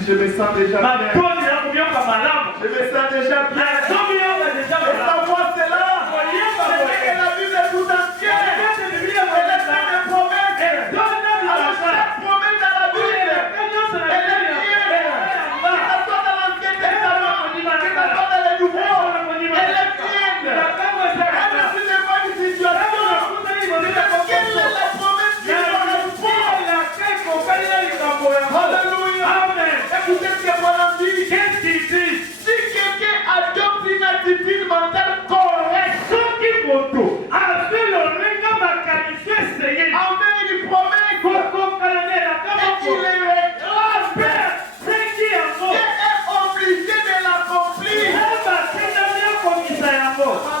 dit, je me sens déjà bien. Je me sens déjà bien. Et savoir cela, c'est que la Bible est tout entière. Elle est pleine de promesses. Alors chaque promesse dans la Bible, elle est liée. Que ce soit dans l'Ancien Testament, que ce soit dans le Nouveau, elle est pleine. Elle est sur des bonnes situations. Quelle est la promesse qui correspond? Alléluia. Écoutez ce que Paul dit. Qu'est-ce qu'il dit? Si quelqu'un adopte une attitude mentale correcte, envers une promesse, et qu'il les réclame, il est obligé de l'accomplir.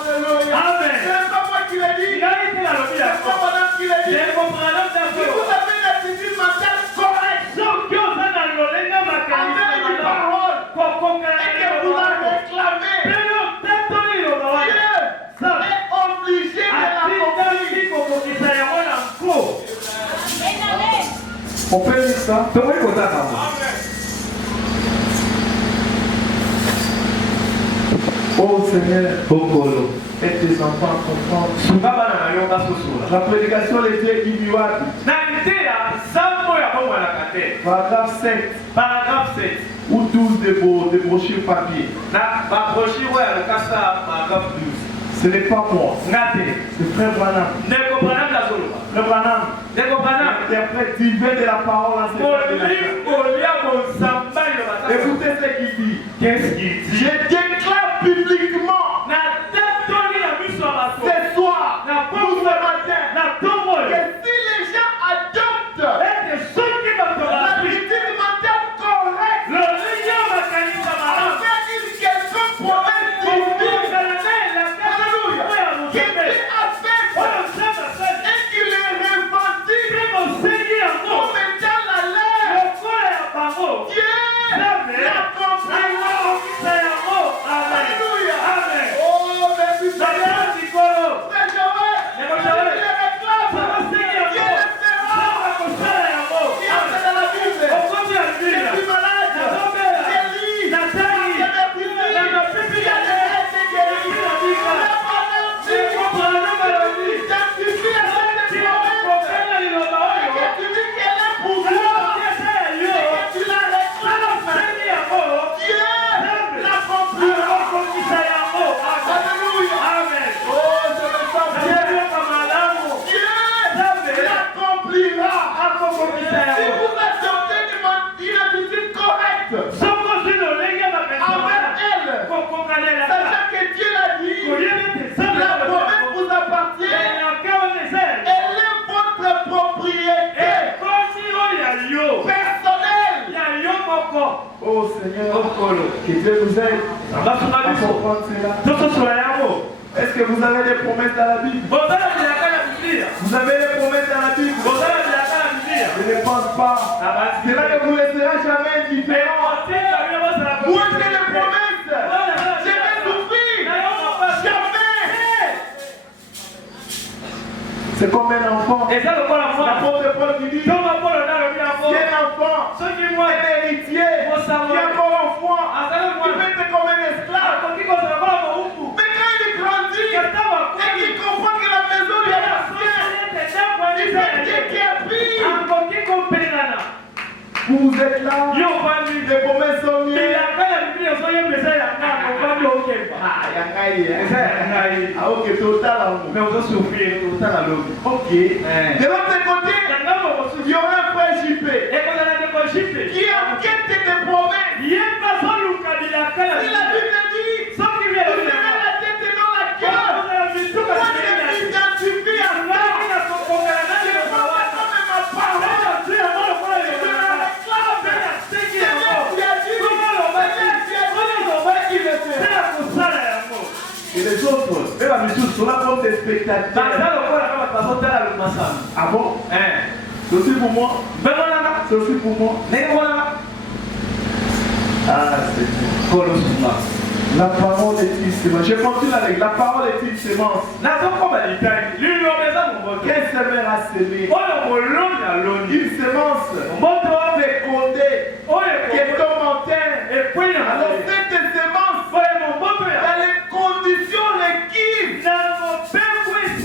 Alléluia. C'est pas moi qui l'ai dit. C'est pas madame qui l'a dit. Si vous avez une attitude mentale correcte envers une parole et que vous la réclamez, Dieu est obligé de l'accomplir. On peut dire ça? Oh Seigneur, et tes enfants comprennent. La prédication de Dieu qui lui a paragraphe 7 ou 12 de brochures papier. Ce n'est pas moi. C'est Frère Branham. Frère Branham. Interprète divin de la parole en ce moment. Écoutez ce qu'il dit. Qu'est-ce qu'il dit? Je déclare publiquement ce soir, pour ce matin, que si les gens adoptent l'attitude mentale correcte, avec une quelconque promesse divine, alléluia, que Dieu a fait et qu'il les revendique comme étant la leur, Dieu l'accomplira. Alléluia. Oh, merci Seigneur. Oh Seigneur, que Dieu nous aide à comprendre cela. Est-ce que vous avez des promesses dans la Bible? Vous avez des promesses dans la Bible? Je ne pense pas. Cela ne vous laissera jamais indifférent. Moi j'ai des promesses. Je vais souffrir. Jamais. C'est comme un enfant. L'apôtre Paul qui dit, si un enfant est héritier, qui a encore un foi, il peut être comme un esclave. Mais quand il grandit et qu'il comprend que la maison lui appartient, il fait Dieu qui est pire. Vous êtes là, les promesses sont mieux. Ok, total amour. Mais on doit souffrir, total amour. Ok. De l'autre côté, il y aura un frère JP qui est en quête de promesses. Si la Bible dit, vous serez la tête et non la cœur. Moi, je m'identifie à ça. Je prends maintenant ma parole. Je la réclame. Seigneur, tu as dit, et les autres, sont là comme des spectateurs. Ah bon? C'est aussi pour moi. C'est aussi pour moi. Ah, c'est bon. La parole est une semence. Je continue avec la parole est une semence. Qu'est-ce que sèmera semer? Une semence fécondée qui tombe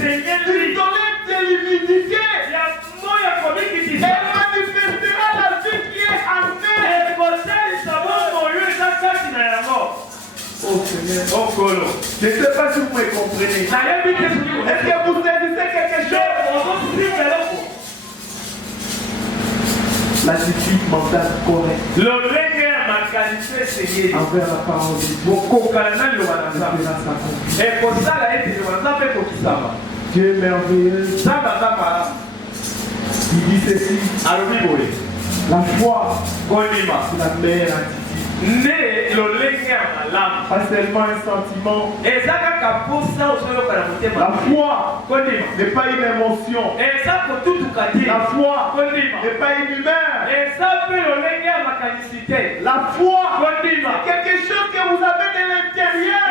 soleil de l'humidité. Elle manifestera la vie qui est en elle. Oh Seigneur, oh Colo, je ne sais pas si vous me comprenez. Est-ce que vous saisissez quelque chose? L'attitude mentale correcte envers la parole de Dieu. Dieu est merveilleux. Il dit ceci. La foi, c'est la meilleure attitude. Pas seulement un sentiment. La foi n'est pas une émotion. La foi n'est pas une humeur. La foi, c'est quelque chose que vous avez de l'intérieur.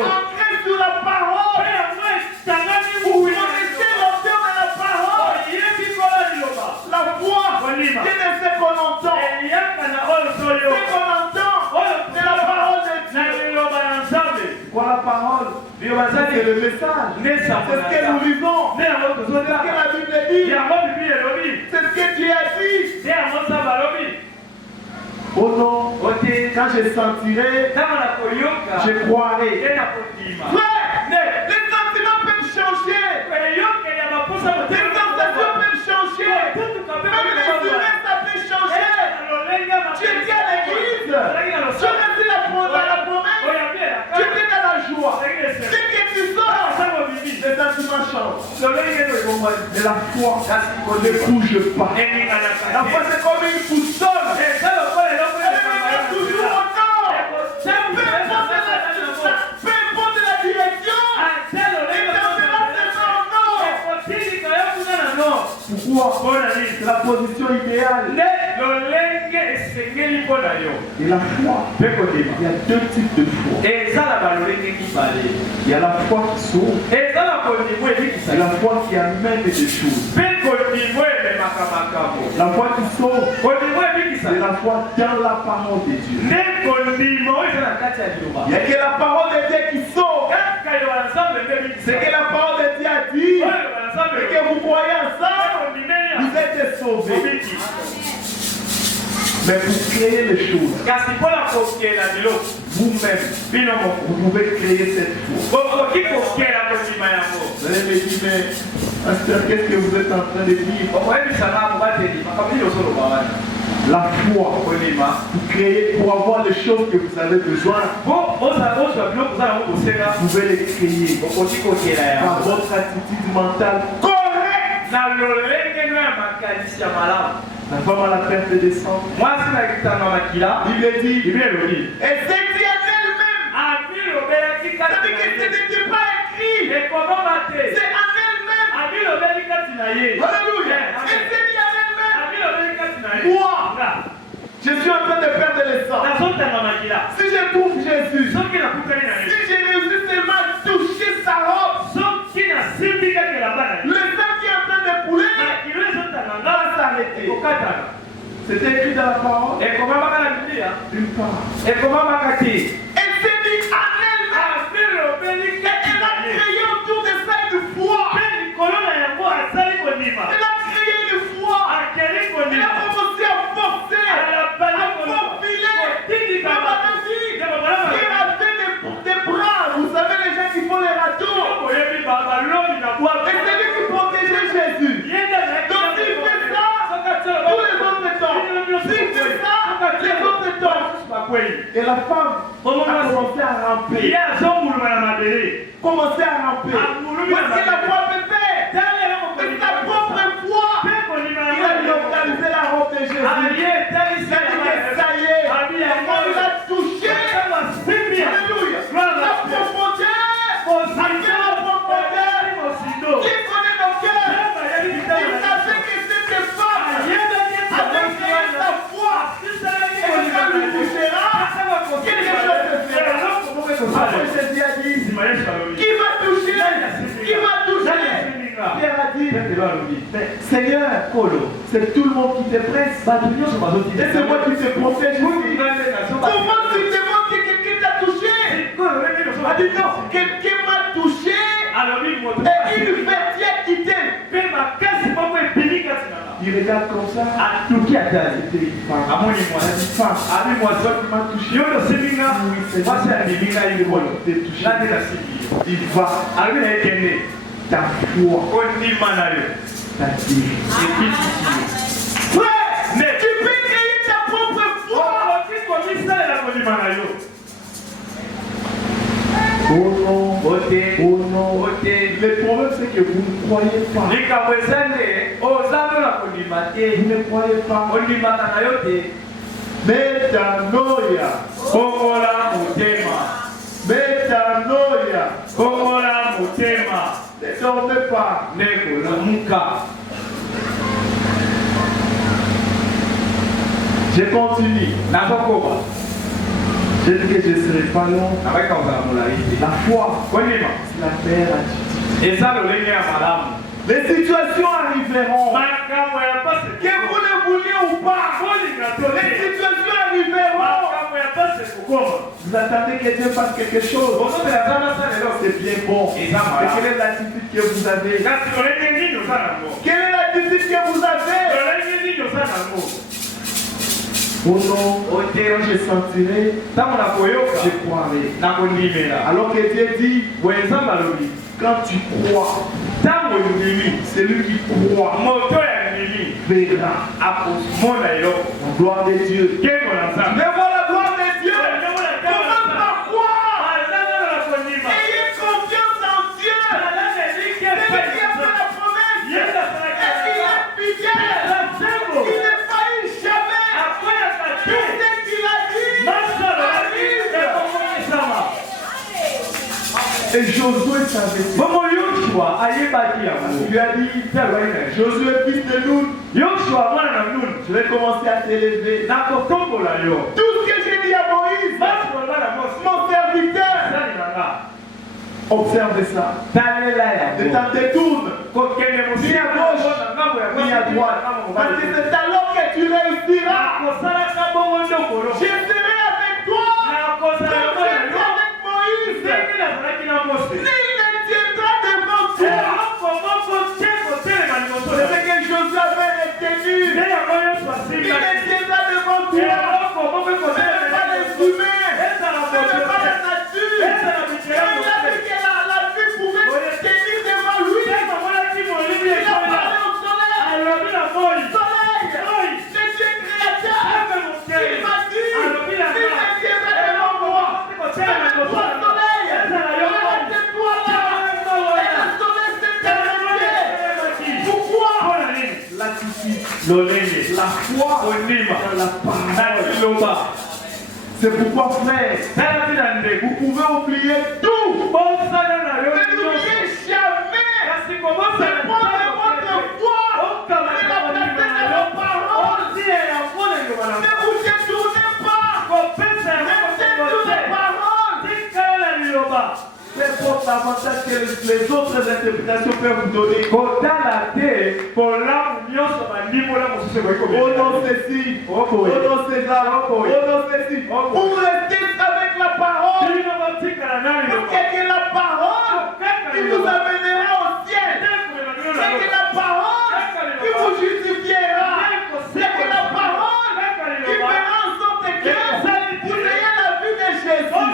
Ancré sur la parole. Vous connaissez l'auteur de la parole. La foi, Dieu ne sait qu'on entend. C'est qu'on entend de la parole de Dieu. Quoi la parole? C'est le message. C'est ce que nous vivons. C'est ce que la Bible dit. C'est ce que Dieu a dit. Oh non, quand je sentirai, je croirai. Frère, les sentiments peuvent changer. Les sensations peuvent changer. Même les humains, ça peut changer. Tu étais à l'église. Tu restais la promesse. Tu étais dans la joie. Dès que tu sors, les sentiments changent. Mais la foi ne bouge pas. La foi, c'est comme une boussole. Toujours autant. Peu importe la direction. Pourquoi? C'est la position idéale. Et la foi, il y a deux types de foi. Il y a la foi qui sauve et la foi qui amène des choses. La foi qui sauve, c'est la foi dans la parole de Dieu. Il n'y a que la parole de Dieu qui sauve. C'est que la parole de Dieu a dit. Et que vous croyez en ça, vous êtes sauvés. Mais pour créer les choses, vous-même, vous pouvez créer cette foi. Vous allez me dire, mais pasteur, qu'est-ce que vous êtes en train de dire? La foi, pour créer, pour avoir les choses que vous avez besoin, vous pouvez les créer par votre attitude mentale correcte. La femme à la perte de sang. Il dit, et c'est dit en elle-même. C'est-à-dire que ce n'était pas écrit. C'est en elle-même. Alléluia. Et c'est dit en elle-même. Moi, je suis en train de perdre le sang. Si je trouve Jésus, si je réussis seulement à toucher sa robe, le sang qui est en train de couler va s'arrêter. C'est écrit dans la parole. D'une part. Et c'est dit en elle-même. Elle a créé autour de ça une foi. Elle a créé une foi. Elle a commencé à forcer, à formuler. Qui avait des bras. Vous savez les gens qui font les râteaux. Et c'est lui qui protégeait Jésus. Donc s'il fait ça, tous les autres temps. S'il fait ça, les autres temps. Et la femme a commencé à ramper. Commencé à ramper. Parce que la foi peut faire. C'est sa propre foi. Il a localisé la robe de Jésus. Il a dit que ça y est. On l'a touché. Alléluia. La profondeur. Qui connaît nos cœurs. Il savait que cette femme avait créé sa foi. Et ça lui touchera. Quelque chose se fera. Après Jésus a dit, qui va toucher? Qui va toucher? Pierre a dit, Seigneur, c'est tout le monde qui te presse. Et c'est moi qui te protège. Comment tu demandes que quelqu'un t'a touché? A dit non, quelqu'un m'a touché. Et une fertière quittée. Il regarde comme ça. C'était une femme. Elle dit, femme, toi qui m'as touché. Oui, il va. Ta foi. Ta vie. Frère, tu peux créer ta propre foi. Oh non. Le problème c'est que vous ne croyez pas. Vous ne croyez pas. Metanoia. Ne dormez pas. Je continue. Je dis que je ne serai pas long. La foi, c'est la paix attitude. Les situations arriveront. Que vous le vouliez ou pas, les situations arriveront. Vous attendez que Dieu fasse quelque chose. C'est bien bon. Et quelle est l'attitude que vous avez? Quelle est l'attitude que vous avez? Oh non, quand je sentirai, je croirai. Alors que Dieu dit, quand tu crois, celui qui croit verra. La gloire de Dieu. Mais voilà la gloire de Dieu. Commence par quoi? Ayez confiance en Dieu. C'est lui qui a fait la promesse. Et il est fidèle. Il ne faillit jamais. Tout ce qu'il a dit arrive. Et Josué savait. Il lui a dit, Josué fils de Nun, je vais commencer à t'élever. Tout ce que j'ai dit à Moïse, mon serviteur, observe ça. Ne t'en détourne ni à gauche ni à droite. Parce que c'est alors que tu réussiras. Je serai avec toi. Comme j'étais avec Moïse. Il me tiendra devant toi. C'est ce que Josué avait retenu. Il me tiendra devant toi. Ce n'est pas les humains. Ce n'est pas la nature. Il a dit que la vie pouvait se tenir devant lui. Il a parlé au soleil. Soleil, c'est Dieu créateur. Il m'a dit, il me tiendra devant moi. C'est le toi soleil. Arrête-toi là. Et le soleil s'est arrêté. Pourquoi? L'attitude, la foi dans la parole. C'est pourquoi, frère, vous pouvez oublier tout. Ne n'oubliez jamais. C'est prendre votre foi et la placer dans la parole. Ne vous détournez pas. Restez sur la parole. C'est pour l'avantage que les autres interprétations peuvent vous donner. Oh non, ceci. Oh non, c'est là. Oh non, ceci. Pour rester avec la parole. Parce que la parole qui vous amènera au ciel. C'est que la parole qui vous justifiera. C'est que la parole qui fera en sorte que vous ayez la vie de Jésus.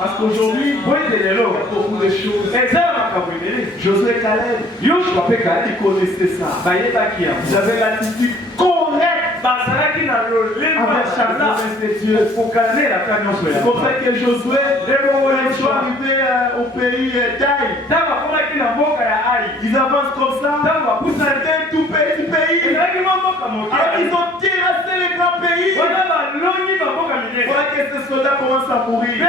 Parce qu'aujourd'hui, il y a beaucoup de choses. Josué Caleb, ils connaissaient ça. Ils avaient l'attitude correcte avec chaque promesse de Dieu. C'est pour ça que Josué, ils sont arrivés au pays d'Aï. Ils avancent comme ça. C'était un tout petit pays. Alors ils ont terrassé les grands pays. Voilà que ces soldats commencent à mourir.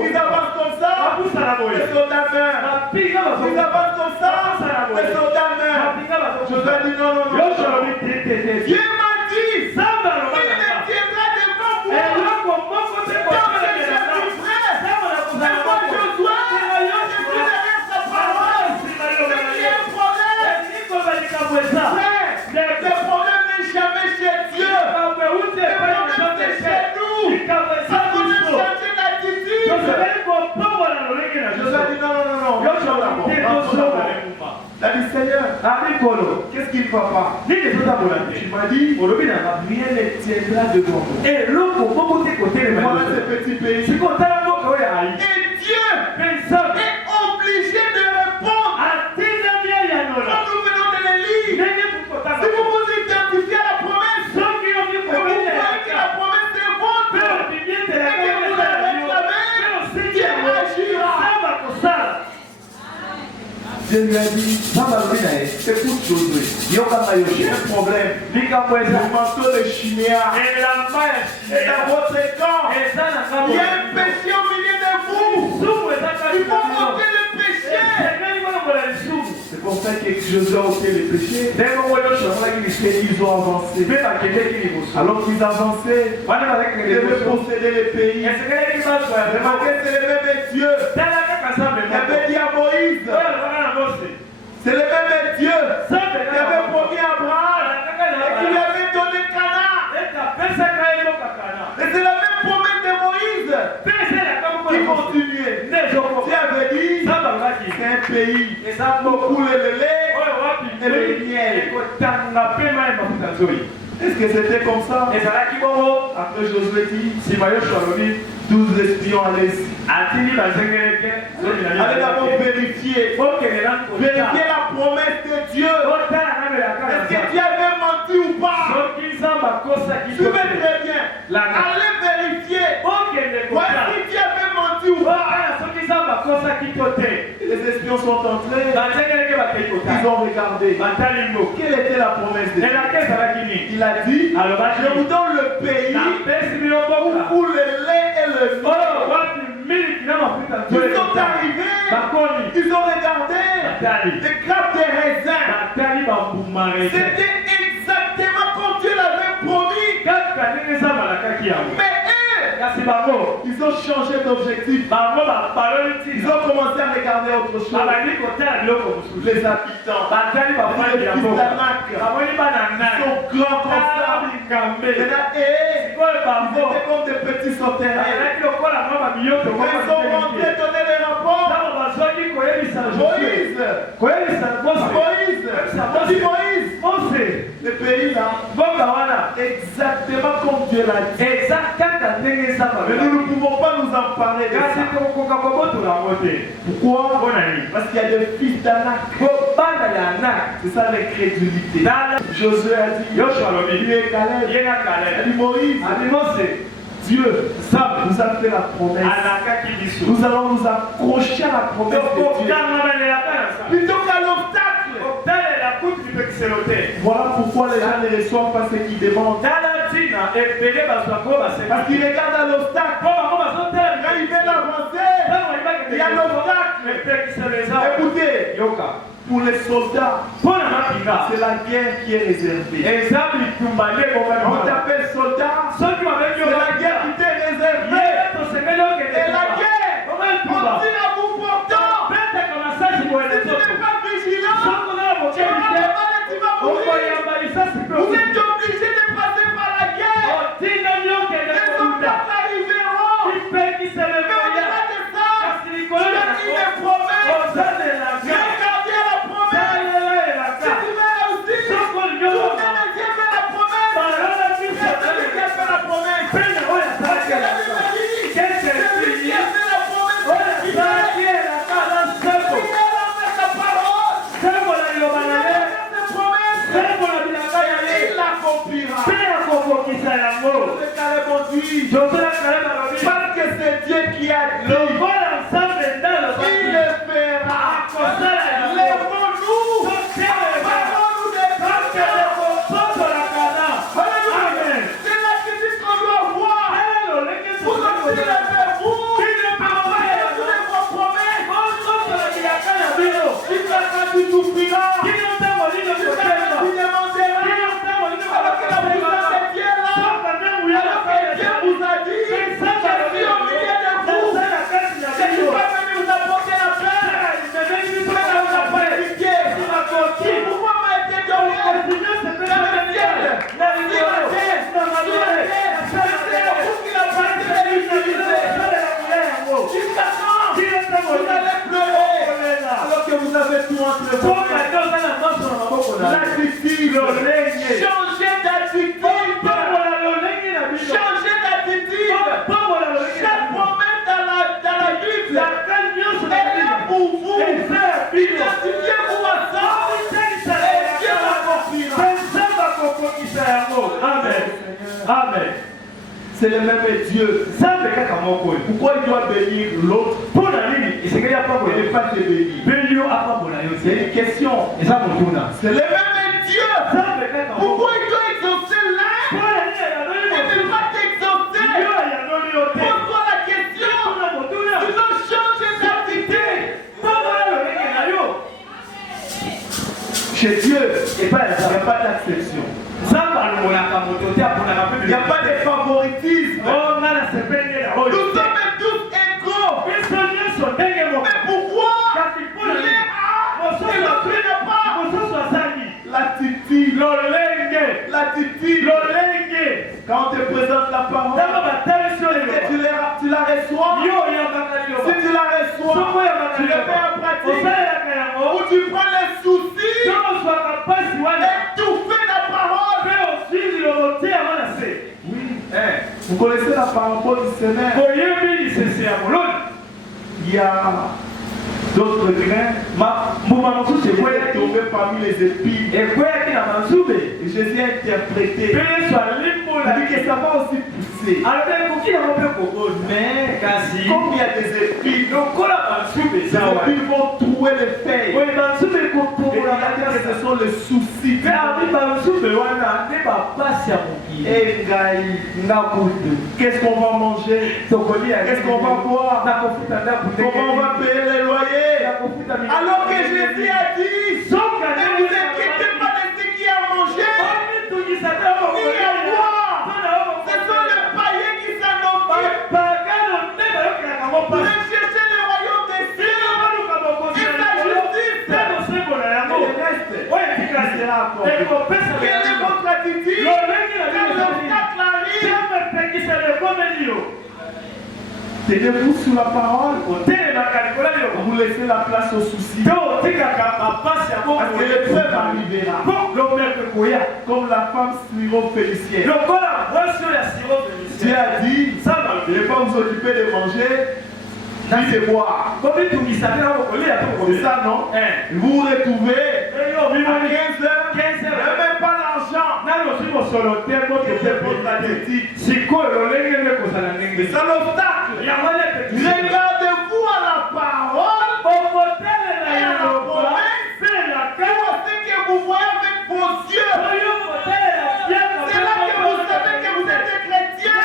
Ils avancent comme ça, les soldats meurent. Ils avancent comme ça, les soldats meurent. Je dois dire non. Dieu m'a dit, il me tiendra devant moi. Quand je suis prêt, c'est moi Josué, je suis derrière sa parole. C'est qu'il y a un problème. Frère, le problème n'est jamais chez Dieu. Le problème c'est chez nous. Ça doit changer l'attitude. Je Seigneur, qu'est-ce qu'il ne va pas? Tu m'as dit, rien ne tiendra devant nous. Voilà ce petit pays. Et Dieu est obligé de répondre. Quand nous venons de les lire, si vous vous identifiez à la promesse, et vous voyez que la promesse est votre, et que vous la réclamez, Dieu agira. Dieu lui a dit, écoute Josué, il y a un problème. Le manteau de Chinéa est dans votre camp. Il y a un péché au milieu de vous. Il faut ôter le péché. C'est pour ça que Josué a ôté le péché. Et ils ont avancé. Alors qu'ils avançaient, ils devaient posséder le pays. Remarquez, c'est le même Dieu. Il avait dit à Moïse, c'est le même Dieu qui avait promis à Abraham et qui lui avait donné Canaan. Et c'est la même promesse de Moïse qui continuait. Dieu avait dit, c'est un pays où coule le lait et le miel. Est-ce que c'était comme ça? Après Josué dit, 12 espions allez-y. Allez d'abord vérifier la promesse de Dieu. Est-ce que Dieu avait menti ou pas? Suivez très bien. Allez vérifier. Voici Dieu avait menti ou pas. Les espions sont entrés. Ils ont regardé. Quelle était la promesse de Dieu? Il a dit, je vous donne le pays où le lait et le miel. Ils sont arrivés, ils ont regardé des grappes de raisins. C'était exactement comme Dieu l'avait promis. Mais ils ont changé d'objectif. Ils ont commencé à regarder autre chose. Les habitants, les fils d'Anak, ils sont grands comme ça. Ils étaient comme des petits sauterelles. Ils sont rentrés donner les rapports. Moïse, le pays là, exactement comme Dieu l'a dit. Mais nous ne pouvons pas nous emparer de ça. Pourquoi? Parce qu'il y a des fils d'Anak. C'est ça l'incrédulité. Josué a dit, lui et Caleb, il a dit Moïse, Dieu nous a fait la promesse. Nous allons nous accrocher à la promesse de Dieu plutôt qu'à l'obstacle. Voilà pourquoi les gens ne reçoivent pas ce qu'ils demandent. Parce qu'ils regardent à l'obstacle. Quand ils veulent avancer, il y a l'obstacle. Écoutez, pour les soldats, c'est la guerre qui est réservée. On t'appelle soldat, c'est la guerre qui t'est réservée. Et la guerre, on tire à bout portant. Si tu n'es pas vigilant, tu vas mourir. Vous êtes obligé de passer par la guerre. Les soldats arriveront. Mais au-delà de ça, tu as dit des promesses. Regardez à la promesse. Si tu veux réussir, tournez les yeux vers la promesse. C'est celui qui a fait la promesse. Parce que la Bible dit, celui qui a fait la promesse, il a sa parole. Parce que c'est Dieu qui a dit, il le fera. Lèvons-nous, parlons-nous des chrétiens. Amen. C'est l'attitude qu'on doit voir. Vous aussi levez-vous. Toutes vos promesses. Il sera du tout final. Il sera du demandera. Alors que la puissance est Dieu là. Alors que Dieu vous a dit, je suis au milieu de vous. Je ne suis pas venu vous apporter la paix. Je suis venu vous apporter la pitié. Pourquoi m'a été donné la ciel? C'est vous qui l'avez fait l'utiliser. Jusqu'à quand vous allez pleurer alors que vous avez tout entre les mains? d'attitude. Changer d'attitude. Changer d'attitude. Chaque promesse dans la Bible est là pour vous. Identifiez-vous à ça. Et Dieu l'accomplira. Amen. Amen. C'est le même Dieu. Pourquoi il doit bénir l'autre? Il ne pas te bénir. C'est une question. C'est le même Dieu. Pourquoi il doit exaucer l'un et ne pas t'exaucer? Pose-toi la question. Sinon change d'attitude. Chez Dieu, il n'y a pas d'acception. Il n'y a pas de favoritisme. Nous sommes tous égaux. Mais pourquoi l'autre n'a pas l'attitude? Quand on te présente la parole, tu la reçois. Si tu la reçois, tu le mets en pratique. Ou tu prends les soucis et tu fais la parole. Oui. Vous connaissez la parabole du Seigneur? Il y a d'autres grains qui étaient tombés parmi les épines. Et Jésus a interprété. Il dit que ça va aussi pousser. Comme il y a des épines, les épines vont trouer les feuilles. Et il a dit que ce sont les soucis. Qu'est-ce qu'on va manger? Qu'est-ce qu'on va boire? Comment on va payer les loyers? Alors que Jésus a dit, ne vous inquiétez pas de ce qui a mangé, ni à boire. Ce sont les païens qui s'en occupent. Vous cherchez le royaume des cieux et sa justice. Et le reste sera accompli. Quelle est votre attitude quand l'obstacle arrive? Tenez-vous sur la parole. Vous laissez la place aux soucis. Parce que l'épreuve arrivera. Comme la femme syrophénicienne. Dieu a dit, je ne vais pas vous occuper de manger ni de boire. C'est ça, non? Vous vous retrouvez à 15 heures, même pas l'argent. C'est votre attitude. C'est ça l'obstacle. Regardez-vous à la parole et à la promesse. Pour ce que vous voyez avec vos yeux. C'est là que vous savez que vous êtes chrétien.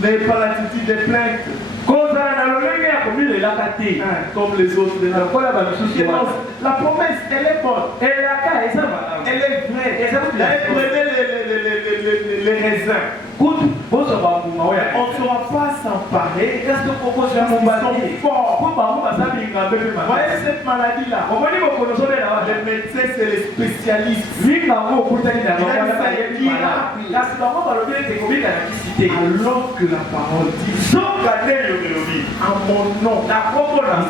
N'ayez pas l'attitude de plainte. Comme les autres de la promesse, elle est bonne. Elle est vraie. Prenez les raisins. On ne saura pas s'emparer parce qu'ils sont forts. Voyez cette maladie-là. Les médecins, c'est les spécialistes. Alors que la parole dit, en mon nom,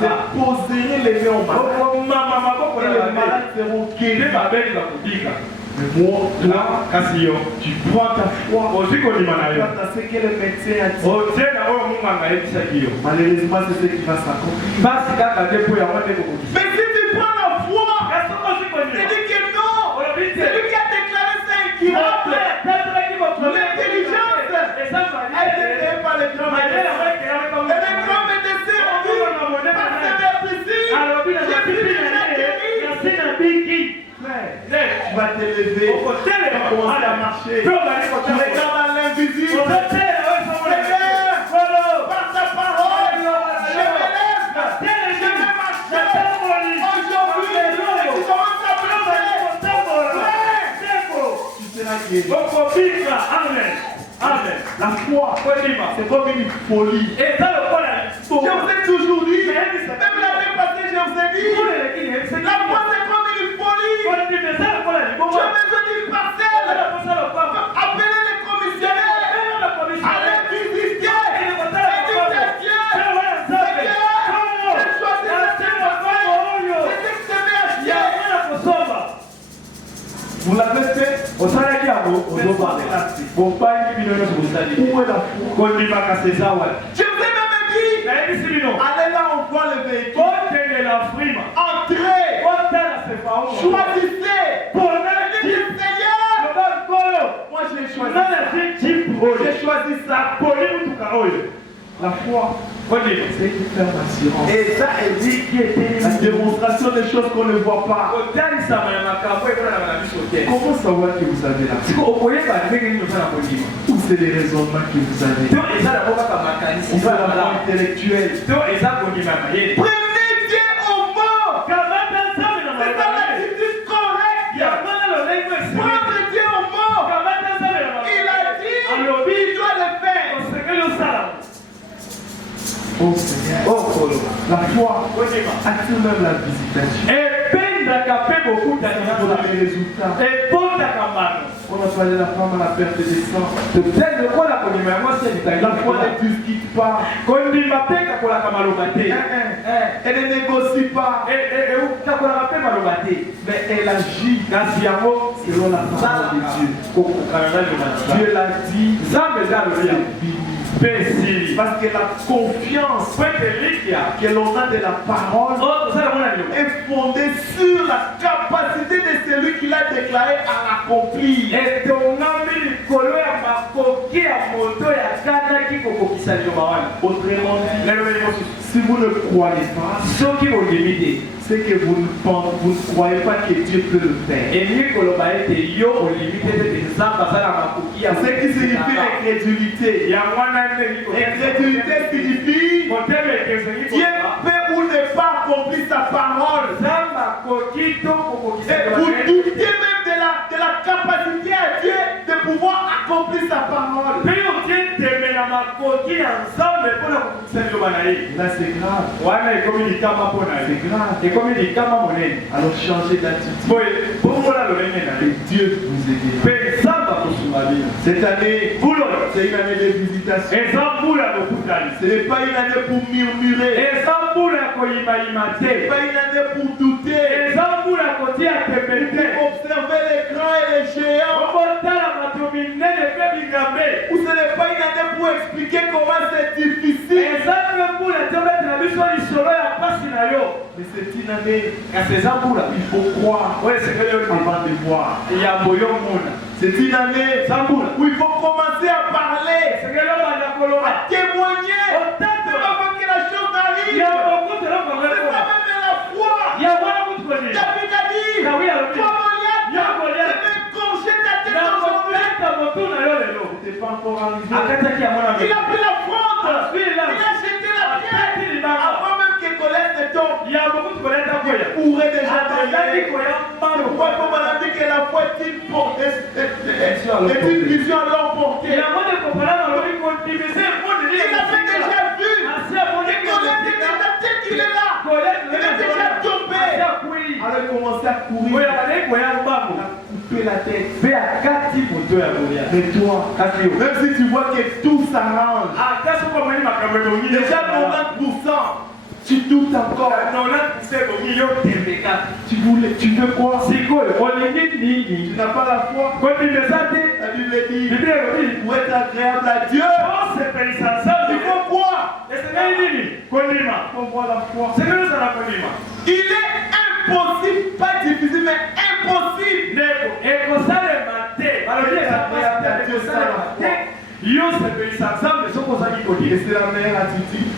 je poserai les mains aux malades et les malades seront guéris. Mais moi, là, tu prends ta foi à ce que le médecin a dit. Malheureusement, c'est ce qui va s'accomplir. Mais si tu prends la foi, c'est dit que non, c'est lui qui a déclaré ça incurable. L'intelligence, elle est créée par les grands médecins. Et les grands médecins ont dit, parce que ici, tu vas te lever, tu vas commencer à marcher. Tu regardes à l'invisible. Seigneur, par ta parole, je me lève, je vais marcher. Aujourd'hui, tu commences à marcher. Tu seras guéri. Amen. La foi, c'est comme une folie. Je vous ai toujours dit, même l'année passée, je vous ai dit, la foi c'est comme une folie. Tu as besoin d'une parcelle. Appelez les commissionnaires. Allez visiter. Et dites Dieu, Seigneur, j'ai choisi cette parcelle. J'ai exprimé à Où est la foi? Je vous ai même dit, allez là, on voit le véhicule. Entrez, choisissez. Seigneur, moi j'ai choisi ça. La foi, c'est une ferme assurance. Et ça, elle dit qu'il était La démonstration des choses qu'on ne voit pas. Comment savoir que vous avez la foi? Ou c'est les raisonnements que vous avez? Ou c'est la foi intellectuelle? Prenez Dieu au mot. C'est ça l'attitude correcte. Prendre Dieu au mot. Il a dit, il doit le faire. Oh Seigneur, la foi attire même la visitation. Pour les résultats. On a parlé de la femme à la perte des sangs. La foi ne discute pas. Elle ne négocie pas. Mais elle agit selon la parole de Dieu. Dieu l'a dit. Parce que la confiance que l'on a de la parole est fondée sur la capacité de celui qui l'a déclaré à l'accomplir. Autrement dit, si vous ne croyez pas, c'est que vous ne croyez pas que Dieu peut le faire. C'est ce qui signifie l'incrédulité. L'incrédulité signifie Dieu peut ou ne pas accomplir sa parole. Et vous doutez même de la capacité à Dieu de pouvoir accomplir sa parole. Là c'est grave. C'est grave. Alors changez d'attitude. Et Dieu vous aide. Cette année, c'est une année de visitation. Ce n'est pas une année pour murmurer. Ce n'est pas une année pour douter. Pour observer les grands et les géants. Ou ce n'est pas une année pour expliquer comment c'est difficile. Mais c'est une année, il faut croire avant de voir. C'est une année où il faut commencer à parler, à témoigner, avant que la chose arrive. C'est pas même la foi. David a dit, comment je vais concher ta tête aujourd'hui. C'était pas encore arrivé. Il a pris la fronde. Il a jeté la pierre. Avant même que Colette ne tombe. Il pourrait déjà terminer. Pourquoi on m'a dit que la foi est une vision à long portée. Il avait déjà vu que Colette était la tête, il est là. Il est déjà tombé. Alors il commençait à courir. Il a coupé la tête. Mais toi, même si tu vois que tout s'arrange, déjà 90%, tu doutes encore. Tu veux quoi? Tu n'as pas la foi. La Bible dit, pour être agréable à Dieu, il faut quoi? Il faut voir la foi. Il est impossible, pas difficile, mais impossible. Et c'est la meilleure attitude.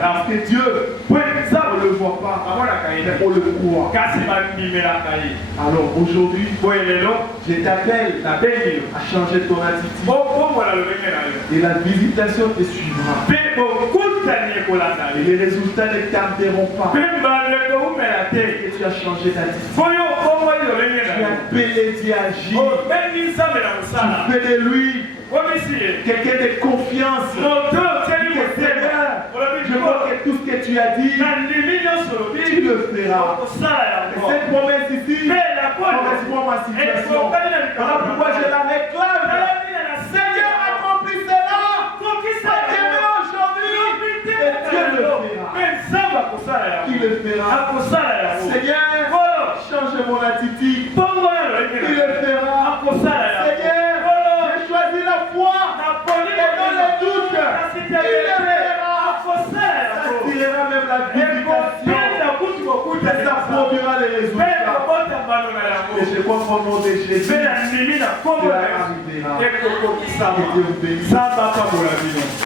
Parce que Dieu, on ne le voit pas, on le croit. Alors aujourd'hui, je t'appelle à changer ton attitude. Et la visitation te suivra. Et les résultats ne tarderont pas. Et tu as changé d'attitude. Tu as appelé Dieu à agir. Tu fais de lui quelqu'un de confiance. Je vois que tout ce que tu as dit, tu le feras. Et cette promesse ici correspond à ma situation. Voilà pourquoi je la réclame. Seigneur, accomplis cela. Demain, aujourd'hui, et Dieu le fera. Il le fera. Seigneur, change mon attitude. Il le fera. la vindication. Et ça produira les résultats. Et je crois qu'au nom de Jésus, c'est arrivé. Que Dieu vous bénisse.